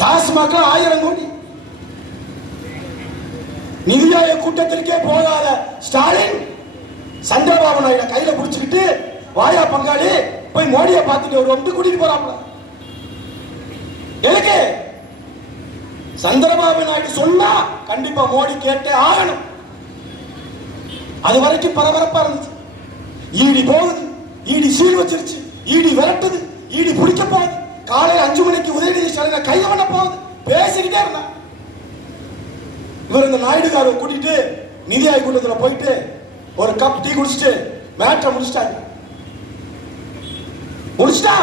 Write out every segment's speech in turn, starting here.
டாஸ்மாக் 1000 கோடி. நிதி ஆயோக் கூட்டத்திற்கே போகாத ஸ்டாலின் சந்திரபாபு நாயுடு கையில பிடிச்சுக்கிட்டு வாயா பங்காளி போய் மோடியை பார்த்துட்டு ஒரு வந்து கூட்டிட்டு போறாப்ல. எதுக்கு? சந்திரபாபு நாயுடு சொன்னா கண்டிப்பா மோடி கேட்டே ஆகணும். அது வரைக்கும் பரபரப்பா இருந்துச்சு. ஈடி போகுது, ஈடி சீல் வச்சிருச்சு, ஈடி விரட்டுது, ஈடி பிடிக்க போகுது, காலையில் 5 மணிக்கு உதயநிதி ஸ்டாலினை கைது பண்ண போகுது, பேசிக்கிட்டே இருந்தா. இவர் இந்த நாயுடுகாரை கூட்டிட்டு நிதி ஆயோக் கூட்டத்தில் போயிட்டு ஒரு கப் டீ குடிச்சிட்டு மேட்டரை முடிச்சிட்டாங்க. முடிச்சிட்டா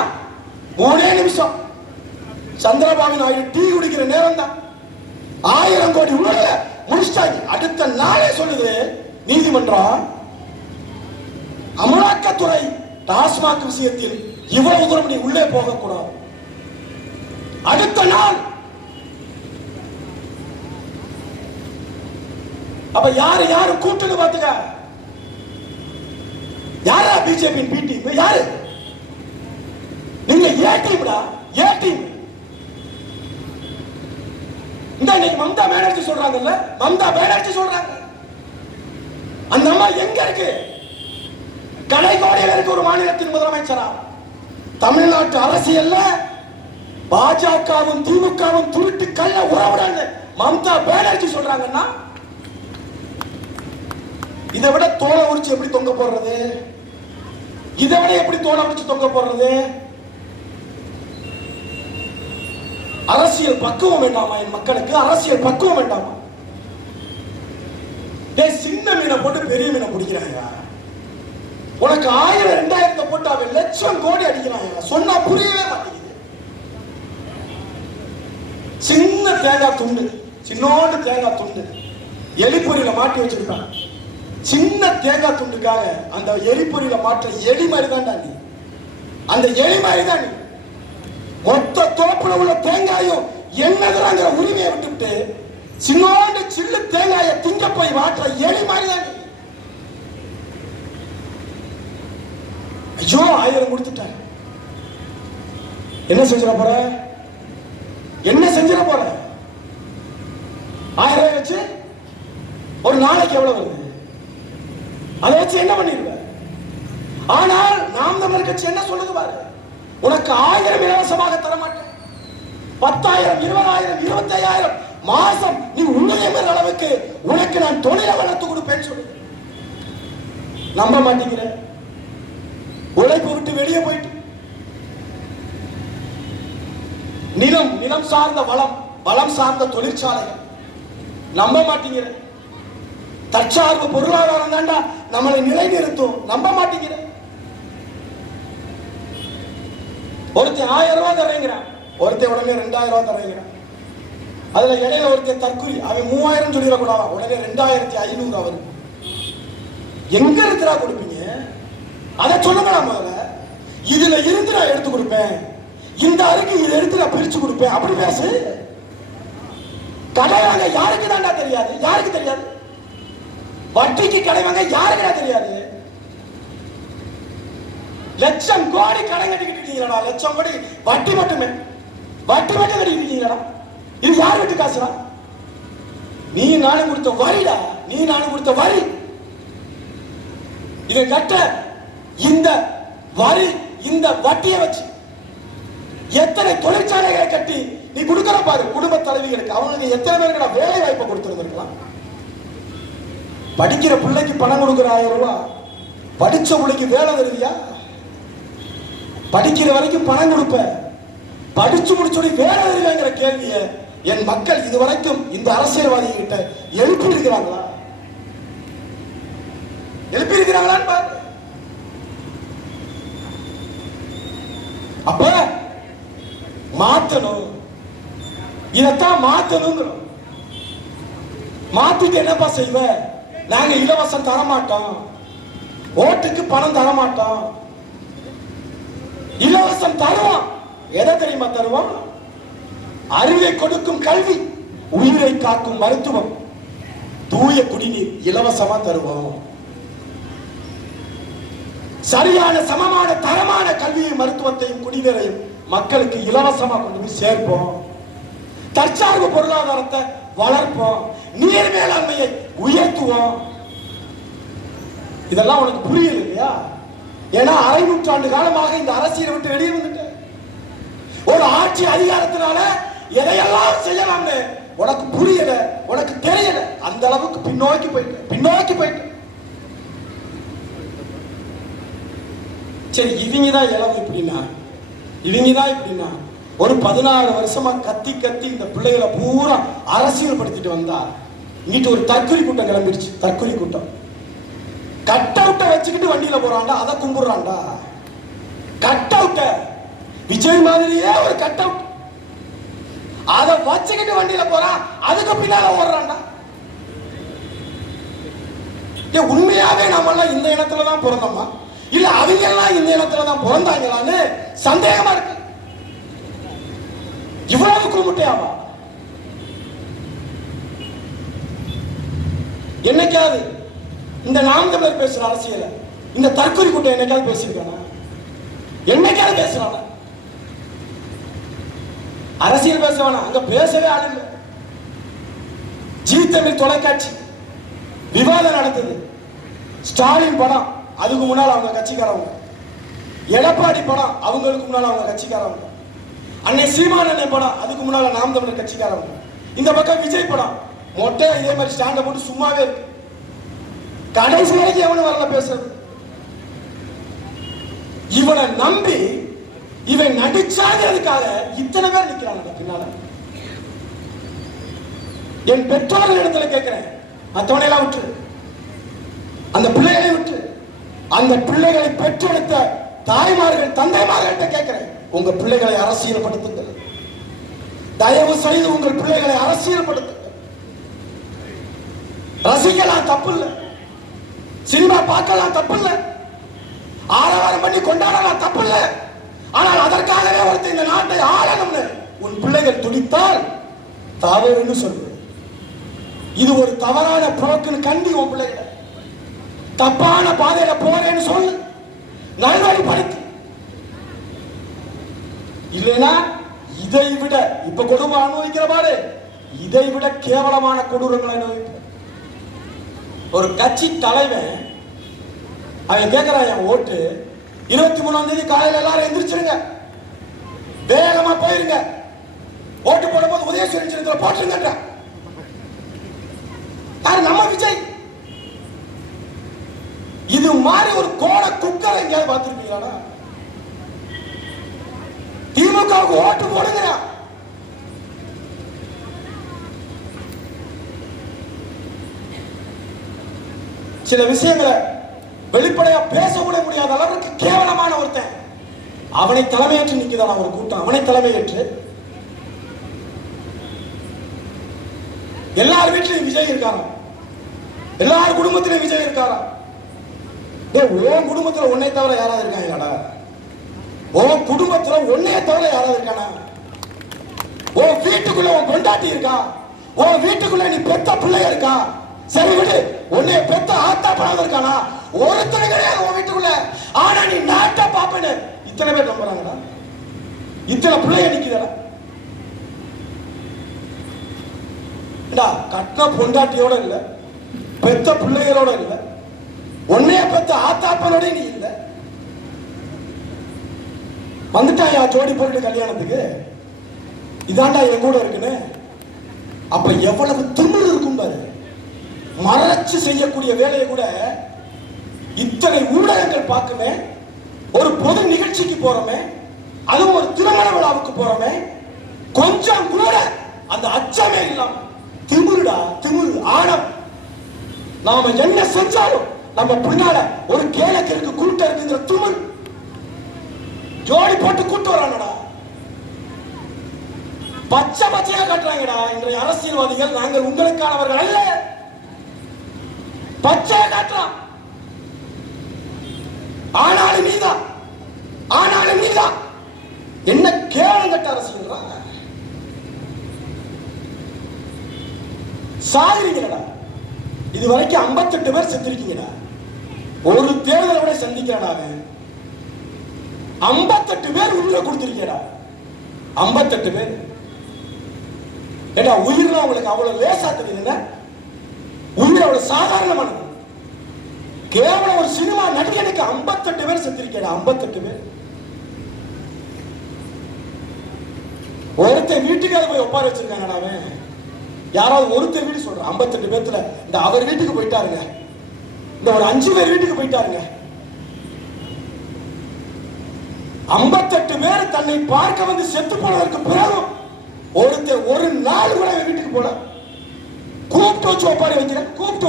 3 நிமிஷம் சந்திரபாபு நாயுடு டீ குடிக்கிற நேரம் தான் 1000 கோடி ஊழல முடிச்சிட்டாங்க. அடுத்த நாளே சொல்லுது நீதிமன்றம், அமலாக்கத்துறை டாஸ்மாக் விஷயத்தில் இவ்வளவு தூரம் நீ உள்ளே போக கூடாது. அடுத்த நாள் அப்ப யாரு கூட்டணி பாத்துக்க? யாரா பிஜேபி பிடி? யாரு நீங்க? ஏ டீம்டா, ஏ டீம். இந்த இன்னைக்கு மம்தா பானர்ஜி சொல்றாங்கல்ல, மம்தா பானர்ஜி சொல்றாங்க. அந்த அம்மா எங்க இருக்கு? கடைக்கோடியில் இருக்க ஒரு மாநிலத்தின் முதலமைச்சரா? தமிழ்நாட்டு அரசியல்ல பாஜகவும் திமுகவும் துருட்டு கள்ள உறவுடன் மம்தா பானர்ஜி சொல்றாங்கன்னா, இதை விட தோலை உரிச்சு எப்படி தொங்க போடுறது? இதை விட எப்படி தோலை உரிச்சு தொங்க போடுறது? அரசியல் பக்குவம் வேண்டாமா என் மக்களுக்கு? அரசியல் பக்குவம் வேண்டாமா? சின்ன மீனை போட்டு பெரிய மீனை பிடிக்கிறாங்க. உனக்கு 1000 2000 போட்டு அவன் லட்சம் கோடி அடிக்கிறாங்க. சொன்னா புரியவே மாட்டேங்குது. சின்ன தேங்காய் துண்டு, சின்னோண்டு தேங்காய் துண்டு எலிப்பொறியில மாட்டி வச்சிருக்காங்க. சின்ன தேங்காய் துண்டுக்காக அந்த எலிப்பொறியில மாற்ற எலி மாதிரி தான் நீ. அந்த எலி மாதிரி தான் நீ. மொத்த தோப்புல உள்ள தேங்காயும் என்னதுங்கிற உரிமையை விட்டுட்டு சின்னோண்டு சில்லு தேங்காயை திங்க போய் மாற்ற எலி மாதிரி தான் நீ. ஐயோ 1000 கொடுத்துட்டாங்க. என்ன செஞ்சிட போற? என்ன செஞ்சிட போற? 1000 ரூபாய் வச்சு ஒரு நாளைக்கு எவ்வளவு வருது? அதை வச்சு என்ன பண்ணிருக்க? ஆனால் நாம் தமிழர் கட்சி என்ன சொல்லுது பாரு, உனக்கு 1000 இலவசமாக தர மாட்டேன், 10,000 20,000 25,000 மாசம் நீ உண்மையை அளவுக்கு உனக்கு நான் தொழிலை வளர்த்து கொடுப்பேன்னு சொல்லு. நம்ப மாட்டேங்கிற? உழைப்பு விட்டு வெளியே போயிட்டு நிலம் சார்ந்த வளம் சார்ந்த தொழிற்சாலைகள் நம்ப மாட்டேங்கிற? தற்சார்பு பொருளாதாரம் தாண்டா நம்மளை நிலைநிறுத்தும். நம்ப மாட்டேங்கிற? ஒருத்தன் 1000 ரூபாய் தரேங்கிறான், ஒருத்தன் உடனே 2000 ரூபாய் தரேங்கிறான். அதுல இடையில ஒருத்தன் தற்கொலை, அவன் 3000 சொல்லிடக்கூடாது, உடனே 2500 அவரு. எங்க இருக்கிறா கொடுப்பீங்க? அதை சொல்லுங்களா முதல்ல. இதுல இருந்து நான் எடுத்து கொடுப்பேன், இந்த அருக்கு இதை எடுத்து நான் பிரிச்சு கொடுப்பேன், அப்படி பேசு. கடை வாங்க யாருக்கு தாண்டா தெரியாது? யாருக்கு தெரியாது? வட்டிக்கு கடை வாங்க யாருக்கு தெரியாது? லட்சம் கோடி கடன் கட்டிக்கிட்டு இருக்கீங்களா? லட்சம் கோடி வட்டி மட்டுமே, வட்டி மட்டும் கட்டிக்கிட்டு இருக்கீங்களா? இது யார் வீட்டு காசுடா? நீ நானும் கொடுத்த வரிடா, நீ நானும் கொடுத்த வரி. இதை கட்ட இந்த வரி, இந்த வட்டியை வச்சு எத்தனை தொழிற்சாலைகளை கட்டி நீ கொடுக்கிற பாரு குடும்ப தலைவிகளுக்கு. அவங்களுக்கு எத்தனை பேருக்கு வேலை வாய்ப்பை கொடுத்திருந்திருக்கலாம். படிக்கிற பிள்ளைக்கு பணம் கொடுக்கிற 1000 ரூபாய், படிச்ச பிள்ளைக்கு வேலை தருவியா? படிக்கிற வரைக்கும் பணம் கொடுப்ப, படிச்சு முடிச்சோடி வேலை தருவாங்கிற கேள்வியை என் மக்கள் இதுவரைக்கும் இந்த அரசியல்வாதி கிட்ட எழுப்பி இருக்கிறாங்களா? எழுப்பி இருக்கிறாங்களான்னு பாரு. அப்ப மாத்தணும், இதத்தான் மாத்தணும். மாத்திட்டு என்னப்பா செய்வ? நாங்க இலவசம் தரமாட்டோம், ஓட்டுக்கு பணம் தரமாட்டோம். இலவசம் தருவோம். எதை தெரியுமா தருவோம்? அறிவை கொடுக்கும் கல்வி, உயிரை காக்கும் மருத்துவம், தூய குடிநீர் இலவசமா தருவோம். சரியான சமமான தரமான கல்வியை மருத்துவத்தையும் குடிநீரையும் மக்களுக்கு இலவசமா கொண்டு போய் சேர்ப்போம். தற்சார்பு பொருளாதாரத்தை வளர்ப்போம், நீர் மேலாண்மையை உயர்த்துவோம். இதெல்லாம் உனக்கு புரியல இல்லையா? ஏன்னா அரை நூற்றாண்டு காலமாக இந்த அரசியலை விட்டு வெளியே வந்துட்ட. ஒரு ஆட்சி அதிகாரத்தினால எதையெல்லாம் செய்யலாம்னு உனக்கு புரியல, உனக்கு தெரியல. அந்த அளவுக்கு பின்னோக்கி போயிட்டு. சரி, இவங்கதான் இளவு இப்படின்னா ஒரு 16 வருஷமா கத்தி இந்த பிள்ளைகளை பூரா அரசியல் படுத்திட்டு வந்தா இங்கிட்டு ஒரு தற்கொலை கூட்டம் கிளம்பிடுச்சு. தற்கொலை கூட்டம் கட் அவுட்ட வச்சுக்கிட்டு வண்டியில போறான்டா, அதை கும்பிடுறான்டா. கட் அவுட்ட விஜய் மாதிரியே ஒரு கட் அவுட் அதை வச்சுக்கிட்டு வண்டியில போறான், அதுக்கு பின்னால ஓடுறான்டா. உண்மையாவே நாம எல்லாம் இந்த இனத்துலதான் பிறந்தோமா, இல்ல அவங்க எல்லாம் இந்த இனத்துலதான் பிறந்தாங்களான்னு சந்தேகமா இருக்கு. இவ்வளவு கும்பிட்டையாவா? என்னைக்காவது இந்த நாம் தமிழர் பேசுற அரசியல இந்த தற்கொலை கூட்டம் என்னைக்காவது பேசியிருக்கானா? என்னைக்காவது பேசுறானா? அரசியல் பேசுவானா? அங்க பேசவே ஆள் இல்லை. ஜி தமிழ் தொலைக்காட்சி விவாதம் நடந்தது. ஸ்டாலின் படம், அதுக்கு முன்னால் அவங்க கட்சிக்காரவங்க. எடப்பாடி படம், அவங்களுக்கு முன்னால் அவங்க கட்சிக்காரவங்க. அன்னை சீமான் அண்ணன் படம், அதுக்கு முன்னால நாம் தமிழர் கட்சிக்காரவங்க. இந்த பக்கம் விஜய் படம், மொட்டை இதே மாதிரி ஸ்டாண்ட போட்டு சும்மாவே இருக்கு. கடைசி வரைக்கும் எவனும் வரல பேசுறது. இவனை நம்பி இவன் நடிச்சாங்கிறதுக்காக இத்தனை பேர் நிக்கிறாங்க பின்னால. என் பெற்றோர்கள் இடத்துல கேட்கிறேன், மற்றவனை எல்லாம் விட்டு, அந்த பிள்ளைகளை விட்டு, அந்த பிள்ளைகளை பெற்றெடுத்த தாய்மார்கள் தந்தைமார்கள்ட்ட கேட்கிறேன், உங்க பிள்ளைகளை அரசியல்படுத்துங்கள். தயவு செய்து உங்கள் பிள்ளைகளை அரசியல்படுத்துங்கள். ரசிக்கலாம் தப்பு இல்லை, சினிமா பார்க்கலாம் தப்பு இல்லை, ஆரவாரம் பண்ணி கொண்டாடலாம் தப்பு இல்லை. ஆனால் அதற்காகவே ஒருத்தர் இந்த நாட்டை ஆளணும்னு உன் பிள்ளைகள் துடித்தால் தவறுன்னு சொல்லு. இது ஒரு தவறான போக்குன்னு கண்டி உன் பிள்ளைகளை தப்பான பாதையில போறேன்னு சொல்லு, நல்வழிப்படுத்து. இல்லைன்னா இதை விட இப்ப கொடுமை அனுபவிக்கிற பாரு, இதை விட கேவலமான கொடூரங்களை அனுபவிப்ப. ஒரு கட்சி தலைவன் அவன் கேட்கிறான், என் ஓட்டு 23ஆம் தேதி காலையில எல்லாரும் எந்திரிச்சிருங்க, வேகமா போயிருங்க, ஓட்டு போடும்போது உதயசூரியன் சின்னத்துல போட்டுருங்க. யாரு? நம்ம விஜய். இது மாதிரி ஒரு கோட குக்கரை எங்கேயாவது பார்த்திருப்பீங்களா? திமுகவுக்கு ஓட்டு போடுங்க. சில விஷயங்களை வெளிப்படையா பேச கூட முடியாத அளவுக்கு கேவலமான ஒருத்தன் அவனை தலைமையேற்று நிற்கிறான் ஒரு கூட்டம். அவனை தலைமையேற்று எல்லார் வீட்டிலையும் விஜய் இருக்காரா, எல்லார் குடும்பத்திலும் விஜய் இருக்காரா? உன் குடும்பத்துல உன்னை தவிர யாராவது இருக்காங்களாடா? உன் குடும்பத்துல உன்னைய தவிர யாராவது இருக்கானா? உன் வீட்டுக்குள்ள உன் பொண்டாட்டி இருக்கா? உன் வீட்டுக்குள்ள நீ பெத்த பிள்ளைய இருக்கா? சரி விடு, உன்னைய பெத்த ஆத்தா பணம் இருக்கானா? ஒருத்தனை கிடையாது உன் வீட்டுக்குள்ள. ஆனா நீ நாட்டை பாப்பேன்னு இத்தனை பேர் நம்புறாங்கடா. இத்தனை பிள்ளைய நிக்குதா? கட்டின பொண்டாட்டியோட இல்ல, பெத்த பிள்ளைகளோட இல்ல, உன்னைய பெத்த ஆத்தாப்பனோட நீ இல்ல. வந்துட்டாயா ஜோடி போட்டு கல்யாணத்துக்கு, இதாண்டா என் கூட இருக்குன்னு. அப்ப எவ்வளவு திமிரு இருக்கும் பாரு. மறைச்சு செய்யக்கூடிய வேலையை கூட இத்தனை ஊடகங்கள் பார்க்குமே, ஒரு பொது நிகழ்ச்சிக்கு போறோமே, அதுவும் ஒரு திருமண விழாவுக்கு போறோமே, கொஞ்சம் கூட அந்த அச்சமே இல்லாம திமிருடா, திமிரு, ஆணம். நாம என்ன செஞ்சாலும் நம்ம பின்னால ஒரு கேளக்கிற்கு கூட்டம் இருக்குங்கிற திமிரு. ஜோடி போட்டு கூட்டு வரானடா, பச்சை பச்சையா காட்டுறாங்கடா இன்றைய அரசியல்வாதிகள். நாங்கள் உங்களுக்கானவர்கள் அல்ல, பச்சையா காட்டுறான். ஆனாலும் நீதான், ஆனாலும் நீதான். என்ன கேவலம் கட்ட அரசியல். சாகுறீங்கடா. இதுவரைக்கும் 58 பேர் செத்துருக்கீங்கடா. ஒரு தேர்தலை விட சந்திக்கிறடா. 58 பேர் உள்ள கொடுத்திருக்கீங்கடா. 58 பேர். ஏடா உயிர்லாம் உங்களுக்கு அவ்வளவு லேசா தெரியுதுங்க. உயிர் அவ்வளவு சாதாரணமானது. கேவலம் ஒரு சினிமா நடிகனுக்கு 58 பேர் செத்திருக்கேன். 58 பேர். ஒருத்தன் வீட்டுக்காவது போய் ஒப்பாரி வச்சிருக்காங்க. அவன் யாராவது ஒருத்தர் வீடு சொல்றான். 58 பேர்த்துல இந்த அவர் வீட்டுக்கு போயிட்டாருங்க, இந்த ஒரு 5 பேர் வீட்டுக்கு போயிட்டாருங்க. 58 பேர் தன்னை பார்க்க வந்து செத்து போனதற்கு பிறகு ஒருத்தர் ஒரு நாள் கூட வீட்டுக்கு போல. கூப்பிட்டு வச்சு ஒப்பாரி வைக்கிறேன். கூப்பிட்டு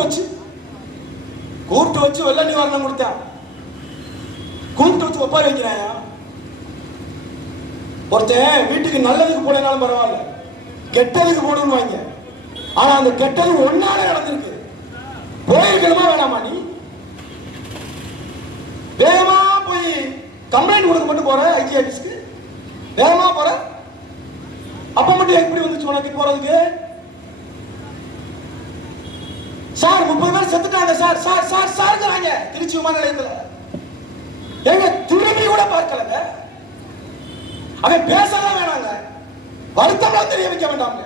வச்சு வெள்ள நிவாரணம் கொடுத்தா. கூப்பிட்டு வச்சு ஒப்பாரி வைக்கிறாயா? ஒருத்தன் வீட்டுக்கு நல்லதுக்கு போனாலும் பரவாயில்ல, கெட்டதுக்கு போடுவாங்க. ஆனா அந்த கெட்டது ஒன்னால நடந்திருக்கு. போயிருக்கணுமா வேணாமா? நீ வேகமா போய் கம்ப்ளைண்ட் கொடுக்க மட்டும் போற ஐஜி ஆபீஸ்க்கு, வேகமா போற. அப்ப மட்டும் எப்படி வந்துச்சு உனக்கு போறதுக்கு? சார் 30 பேர் செத்துட்டாங்க சார் சார் சார் சார்ங்கறாங்க திருச்சி விமான நிலையத்துல. எங்க திரும்பி கூட பார்க்கலங்க. அவன் பேசலாம் வேணாங்க, வருத்தம்லாம் தெரிய வைக்க வேண்டாம்.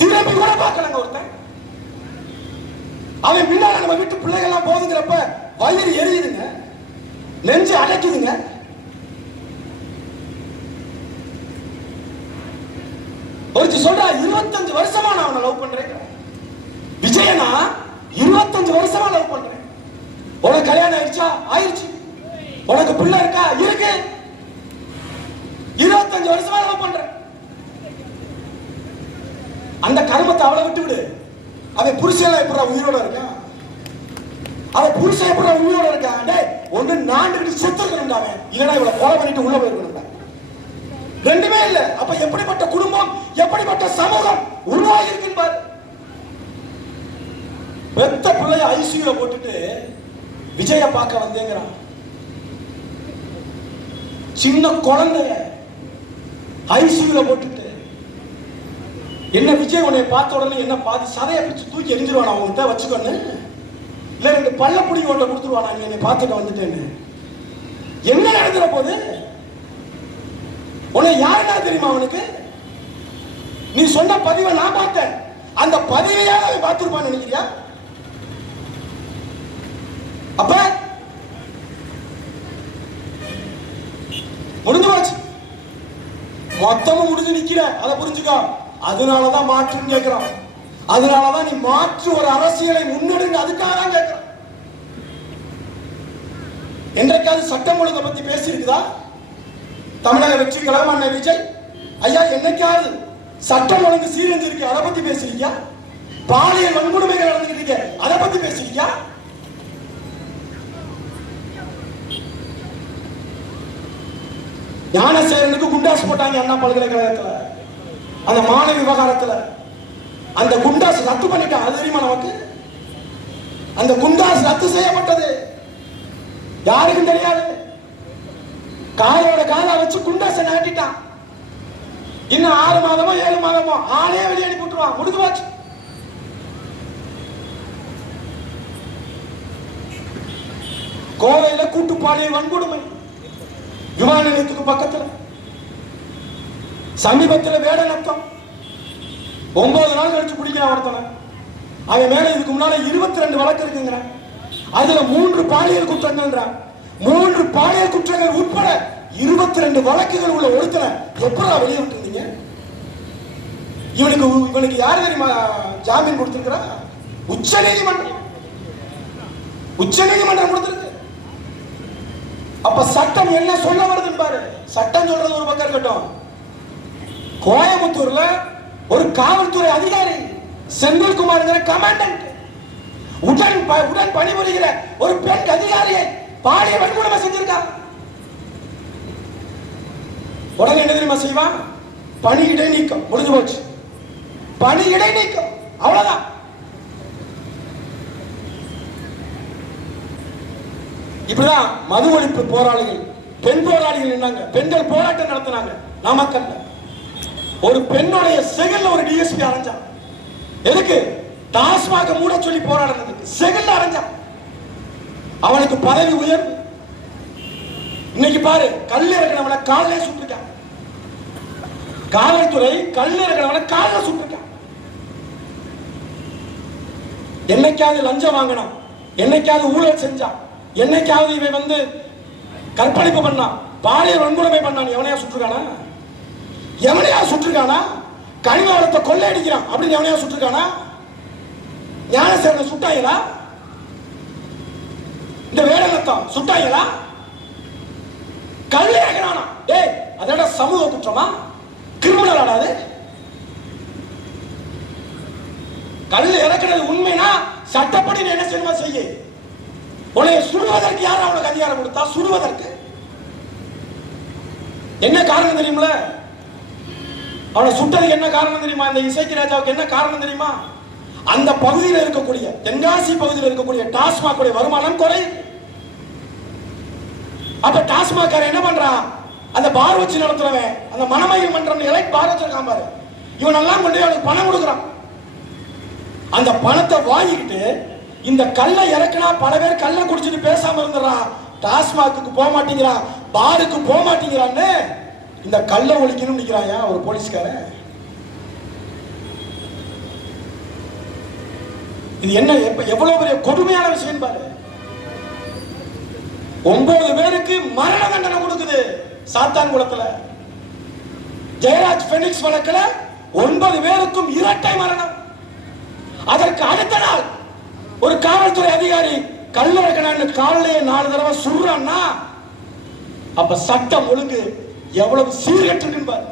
திரும்பி கூட பார்க்கலங்க ஒருத்தன். அவன் முன்னால நம்ம வீட்டு பிள்ளைகள் எல்லாம் போகுதுங்கிறப்ப வயிறு எரியுதுங்க, நெஞ்சு அடைக்குதுங்க. ஒருத்தி சொல்றா 25 வருஷமா நான் அவனை லவ் பண்றேன். விஜயனா 25 வருஷமா லவ் பண்றேன். உனக்கு கல்யாணம் ஆயிடுச்சா? ஆயிடுச்சு. உனக்கு பிள்ளை இருக்கா? இருக்கு. 25 வருஷமா லவ் பண்றேன். அந்த கர்மத்தை அவளை விட்டு விடு. அவன் புருஷன் எப்படா உயிரோட இருக்கான்? அவன் புருஷன் எப்படா உயிரோட இருக்கான்? டேய், ஒண்ணு நாண்டுகிட்டு செத்து இருக்கணும்டா அவன், இல்லைன்னா இவளை கொலை பண்ணிட்டு உள்ள போயிருக்கணும்டா. ரெண்டுமே இல்ல. அப்ப எப்படிப்பட்ட குடும்பம், எப்படிப்பட்ட சமூகம் உருவாகி இருக்குன்னு பாரு. பெத்த பிள்ளைய ஐசியூல போட்டுட்டு விஜய பார்க்க வந்தேங்கிறான். சின்ன குழந்தைய ஐசியூல போட்டுட்டு என்ன விஜய் உன்னை பார்த்த உடனே என்ன பாதி சதைய பிடிச்சு தூக்கி எரிஞ்சிருவானா? அவங்ககிட்ட வச்சுக்கோன்னு இல்ல 2 பள்ளப்புடி ஒன்றை கொடுத்துருவானா? நீ என்னை பார்த்துட்டு வந்துட்டேன்னு. என்ன நடந்துற போது? உன்னை யாருன்னா தெரியுமா அவனுக்கு? நீ சொன்ன பதிவை நான் பார்த்தேன். அந்த பதிவையாக அவன் பார்த்திருப்பான்னு நினைக்கிறியா? அப்ப முடிஞ்சு போச்சு, மொத்தமும் முடிஞ்சு நிக்கிற. அதை புரிஞ்சுக்கோ. அதனாலதான் மாற்றுன்னு கேட்கிறான். அதனாலதான் நீ மாற்று ஒரு அரசியலை முன்னெடுங்க, அதுக்காக தான் கேட்கிறான். என்றைக்காவது சட்டம் ஒழுங்கை பத்தி பேசியிருக்குதா தமிழக வெற்றி கழகம் அண்ணன் விஜய்? ஐயா, என்னைக்காவது சட்டம் ஒழுங்கு சீரழிஞ்சிருக்கு அதை பத்தி பேசிருக்கியா? பாலியல் வன்கொடுமைகள் நடந்துட்டு இருக்கு அதை பத்தி பேசிருக்கியா? ஞானசேகரனுக்கு குண்டாசு போட்டாங்க அண்ணா பல்கலைக்கழகத்துல, அந்த மாணவி விவகாரத்துல. அந்த குண்டாசு ரத்து பண்ணிட்டான். அது தெரியுமா நமக்கு? அந்த குண்டாசு ரத்து செய்யப்பட்டது யாருக்கும் தெரியாது. காலோட காலை வச்சு குண்டாசை நாட்டிட்டான். இன்னும் 6 மாதமோ 7 மாதமோ ஆளே வெளியே அனுப்பி விட்டுருவான். முடிஞ்சு போச்சு. கோவையில கூட்டு பாலியல் வன்கொடுமை விமான நிலையத்துக்கு பக்கத்துல. சமீபத்தில் வேட நத்தம் 9 நாள் கழிச்சு பிடிக்கிறான் ஒருத்தனை. அவன் மேல இதுக்கு முன்னால 22 வழக்கு இருக்குங்கிற. அதுல 3 பாலியல் குற்றங்கள், 3 பாலியல் குற்றங்கள் உட்பட 22 வழக்குகள் உள்ள ஒருத்தனை எப்படா வெளியே விட்டுருந்தீங்க? இவனுக்கு யாரு தெரியுமா ஜாமீன் கொடுத்திருக்கிறா? உச்ச நீதிமன்றம் கொடுத்திருக்கு. அப்ப சட்டம் என்ன சொல்ல வருதுன்னு பாரு. சட்டம் சொல்றது ஒரு பக்கம் இருக்கட்டும். கோயம்புத்தூர்ல ஒரு காவல்துறை அதிகாரி செந்தில்குமார்ங்கிற கமாண்டன்ட் உடன் பணிபுரிகிற ஒரு பெண் அதிகாரியை பாலியல் வன்கொடுமை செஞ்சிருக்காங்க. உடனே என்ன தெரியுமா செய்வான்? பணியிடை நீக்கம். முடிஞ்சு போச்சு. பணியிடை நீக்கம், அவ்வளவுதான். இப்படிதான் மது ஒழிப்பு போராளிகள், பெண் போராளிகள் நின்னாங்க. பெண்கள் போராட்டம் நடத்தினாங்க நாமக்கல்ல. ஒரு பெண்ணுடைய செகல்ல ஒரு டிஎஸ்பி அரைஞ்சான். எதுக்கு? டாஸ்மாக மூட சொல்லி போராடுறதுக்கு செகல்ல அரைஞ்சான். அவனுக்கு பதவி உயர்வு. இன்னைக்கு பாரு, கல் இறக்கினவனை காலிலே சுட்டுட்டான். காவல்துறை கல் இருக்கிறவன காலில் சுட்டிருக்கான். என்னைக்காவது லஞ்சம் வாங்கினான், என்னைக்காவது ஊழல் செஞ்சான், என்னைக்காவது இவன் வந்து கற்பழிப்பு பண்ணான், பாலியல் வன்கொடுமை பண்ணான், எவனையா சுட்டிருக்கானா? எவனையா சுட்டிருக்கானா? கனிம வளத்தை கொள்ளையடிக்கிறான் அப்படின்னு எவனையா சுட்டிருக்கானா? ஞானசேகரனை சுட்டாங்களா? இந்த வேடநத்தம் சுட்டாங்களா? கல் இறக்கிறானா? டேய், அதோட சமூக குற்றமா? கிரிமினல் ஆடாது. கல் இறக்கிறது உண்மைனா சட்டப்படி என்ன செய்யணுமா செய்ய. உன்னை சுடுவதற்கு யார் அவனுக்கு அதிகாரம் கொடுத்தா? சுடுவதற்கு என்ன காரணம் தெரியுமில? அவனை சுட்டதுக்கு என்ன காரணம் தெரியுமா? இந்த இசைக்கு ராஜாவுக்கு என்ன காரணம் தெரியுமா? அந்த பகுதியில் இருக்கக்கூடிய தென்காசி பகுதியில் இருக்கக்கூடிய டாஸ்மாக் வருமானம் குறையுது. அப்ப டாஸ்மாக் என்ன பண்றான்? அந்த பார் வச்சு நடத்துறவன், அந்த மணமயில் மன்றம் எலைட் பார் வச்சிருக்கான் பாரு, இவன் எல்லாம் கொண்டு அவனுக்கு பணம் கொடுக்குறான். அந்த பணத்தை வாங்கிக்கிட்டு இந்த கல்லை இறக்குனா பல பேர் கல்லை குடிச்சிட்டு பேசாம இருந்துறான், டாஸ்மாக்கு போக மாட்டேங்கிறான், பாருக்கு போக மாட்டேங்கிறான்னு இந்த கல்லை ஒழிக்கணும் நிக்கிறாயா ஒரு போலீஸ்காரன். இது என்ன எவ்வளவு பெரிய கொடுமையான விஷயம் பாரு. 9 பேருக்கு மரண தண்டனை கொடுக்குது சாத்தான்குளத்துல. ஜெயராஜ் பெனிக்ஸ் வழக்குல 9 பேருக்கும் இரட்டை மரணம். அதற்கு அடுத்த நாள் ஒரு காவல்துறை அதிகாரி கல்லறக்கணான்னு காலையே 4 தடவை சுடுறான்னா அப்ப சட்டம் ஒழுங்கு எவ்வளவு சீர்கெட்டு பாரு.